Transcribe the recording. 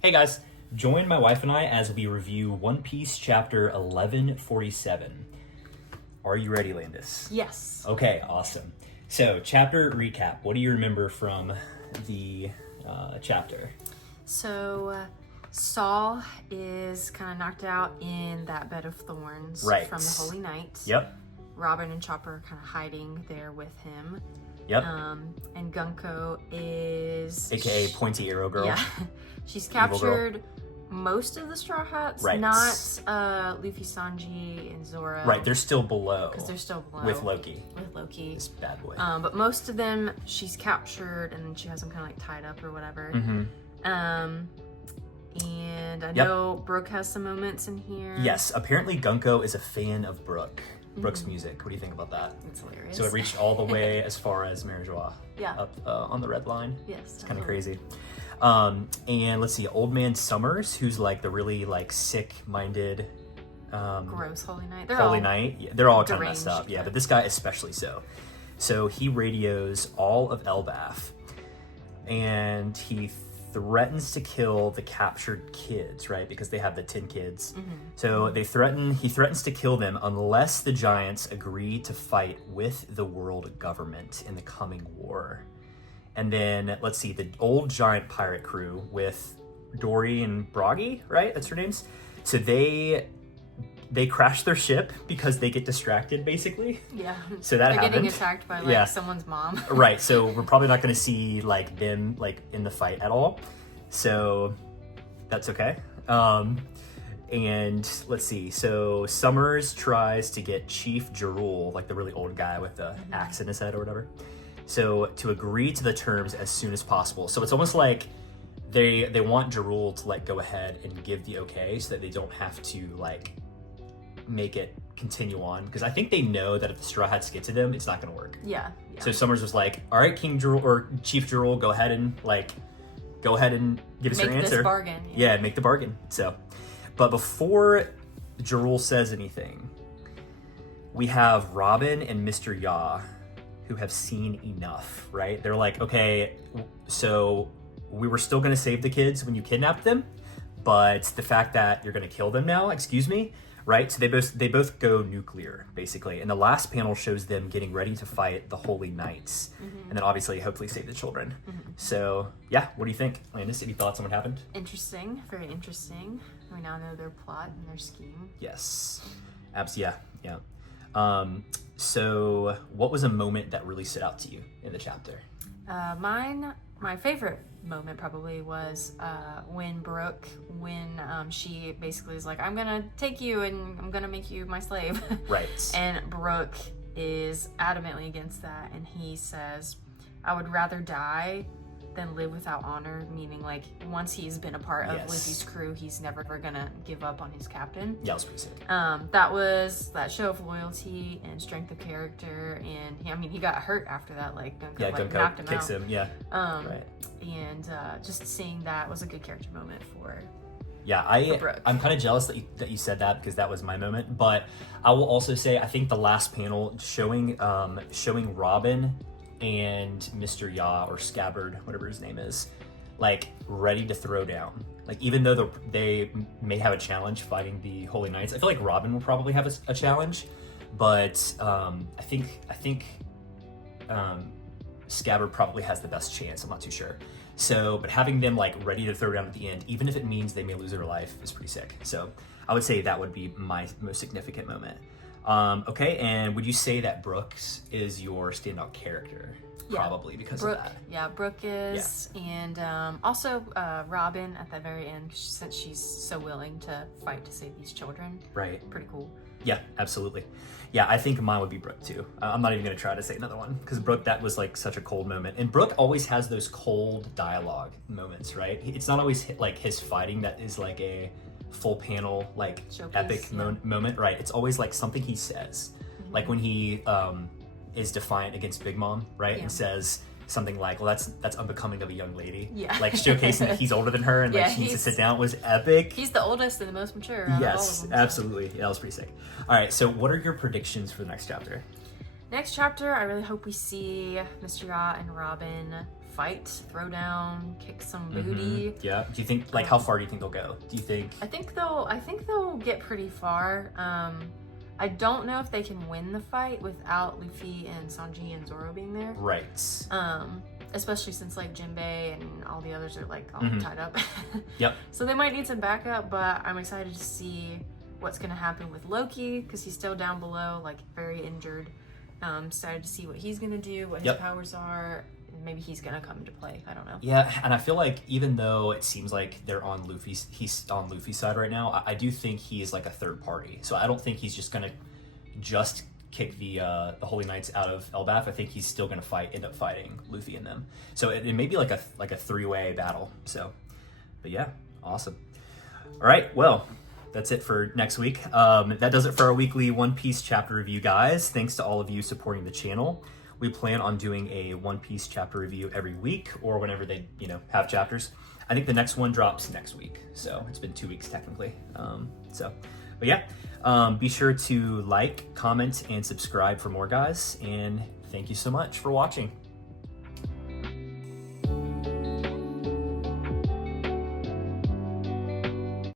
Hey guys, join my wife and I as we review One Piece chapter 1147. Are you ready, Landis? Yes. Okay, awesome. So, chapter recap. What do you remember from the chapter? So, Saul is kind of knocked out in that bed of thorns from the Holy Knight. Yep. Robin and Chopper are kind of hiding there with him. Yep. And Gunko is... AKA Pointy Arrow Girl. Yeah. She's captured most of the Straw Hats. Right. Not Luffy, Sanji, and Zoro. Right, they're still below. Because they're still below. With Loki. This bad boy. But most of them, she's captured, and then she has them kind of like tied up or whatever. Mm-hmm. And I know Brooke has some moments in here. Yes, apparently Gunko is a fan of Brooke's music. What do you think about that? It's hilarious. So it reached all the way as far as Marijois. Yeah. Up on the red line. Yes. It's kind of crazy. And let's see, Old Man Summers, who's like the really like sick-minded gross Holy Knight. Yeah, they're all kind of messed deranged, up. Yeah, but this guy especially so. So he radios all of Elbaf, and he threatens to kill the captured kids, right? Because they have the 10 kids. Mm-hmm. So he threatens to kill them unless the giants agree to fight with the world government in the coming war. And then, let's see, the old giant pirate crew with Dory and Broggy, right? That's their names. So they crash their ship because they get distracted, basically. Yeah. So that They're happened. getting attacked by like someone's mom. Right. So we're probably not going to see like them like in the fight at all. So that's okay. And let's see. So Summers tries to get Chief Jarul, like the really old guy with the axe in his head or whatever, so to agree to the terms as soon as possible. So it's almost like they want Jarul to like go ahead and give the okay so that they don't have to like make it continue on, because I think they know that if the Straw Hats get to them, it's not going to work. Yeah. So Summers was like, "All right, King Jarul or Chief Jarul, go ahead and give us your answer. Make this bargain." Yeah, make the bargain. So, but before Jarul says anything, we have Robin and Mr. Ya, who have seen enough, right? They're like, okay, so we were still going to save the kids when you kidnapped them, but the fact that you're going to kill them now, excuse me, right? So they both go nuclear, basically. And the last panel shows them getting ready to fight the Holy Knights, and then obviously hopefully save the children. So yeah, what do you think, Landis? Any thoughts on what happened? Interesting, very interesting. We now know their plot and their scheme. Yes, yeah. So what was a moment that really stood out to you in the chapter? My favorite moment probably was when Brooke, she basically is like, "I'm gonna take you and I'm gonna make you my slave." Right. And Brooke is adamantly against that, and he says, "I would rather die than live without honor," meaning like once he's been a part of Luffy's crew, he's never gonna give up on his captain. Yeah, that was pretty sick. That was that show of loyalty and strength of character, and he got hurt after that, like Gunko knocked him kicks out. him, yeah. Right. And just seeing that was a good character moment for Brooke. I'm kind of jealous that you said that, because that was my moment. But I will also say, I think the last panel showing Robin and Mr. Ya, or Scabbard, whatever his name is, like ready to throw down. Like even though they may have a challenge fighting the Holy Knights, I feel like Robin will probably have a challenge, but I think Scabbard probably has the best chance. I'm not too sure. So, but having them like ready to throw down at the end, even if it means they may lose their life, is pretty sick. So I would say that would be my most significant moment. Okay, and would you say that Brooks is your standout character? Yeah. Probably because Brooke, of that. Yeah, Brooke is, and also Robin at the very end, since she's so willing to fight to save these children. Right. Pretty cool. Yeah, absolutely. Yeah, I think mine would be Brooke too. I'm not even going to try to say another one, because Brooke, that was like such a cold moment. And Brooke always has those cold dialogue moments, right? It's not always like his fighting that is like a full panel, like showpiece, epic moment, right? It's always like something he says. Like when he is defiant against Big Mom, right? Yeah. And says something like, well, that's unbecoming of a young lady. Yeah. Like showcasing that he's older than her and like she needs to sit down was epic. He's the oldest and the most mature out of all of them. Absolutely. Yeah, that was pretty sick. All right, so what are your predictions for the next chapter? Next chapter, I really hope we see Mr. Ya and Robin fight, throw down, kick some booty. Yeah. Do you think, like, how far do you think they'll go? Do you think? I think they'll get pretty far. I don't know if they can win the fight without Luffy and Sanji and Zoro being there. Right. Especially since like Jinbei and all the others are like all tied up. Yep. So they might need some backup, but I'm excited to see what's gonna happen with Loki because he's still down below, like very injured. Excited to see what he's gonna do, what his powers are. Maybe he's gonna come into play. I don't know. Yeah, and I feel like even though it seems like he's on Luffy's side right now, I do think he is like a third party. So I don't think he's just gonna just kick the Holy Knights out of Elbaf. I think he's still gonna end up fighting Luffy and them. So it may be like a three-way battle. So, but yeah, awesome. All right, well, that's it for next week. That does it for our weekly One Piece chapter review, guys. Thanks to all of you supporting the channel. We plan on doing a One Piece chapter review every week or whenever they, have chapters. I think the next one drops next week. So it's been 2 weeks technically. But yeah, be sure to like, comment, and subscribe for more, guys. And thank you so much for watching.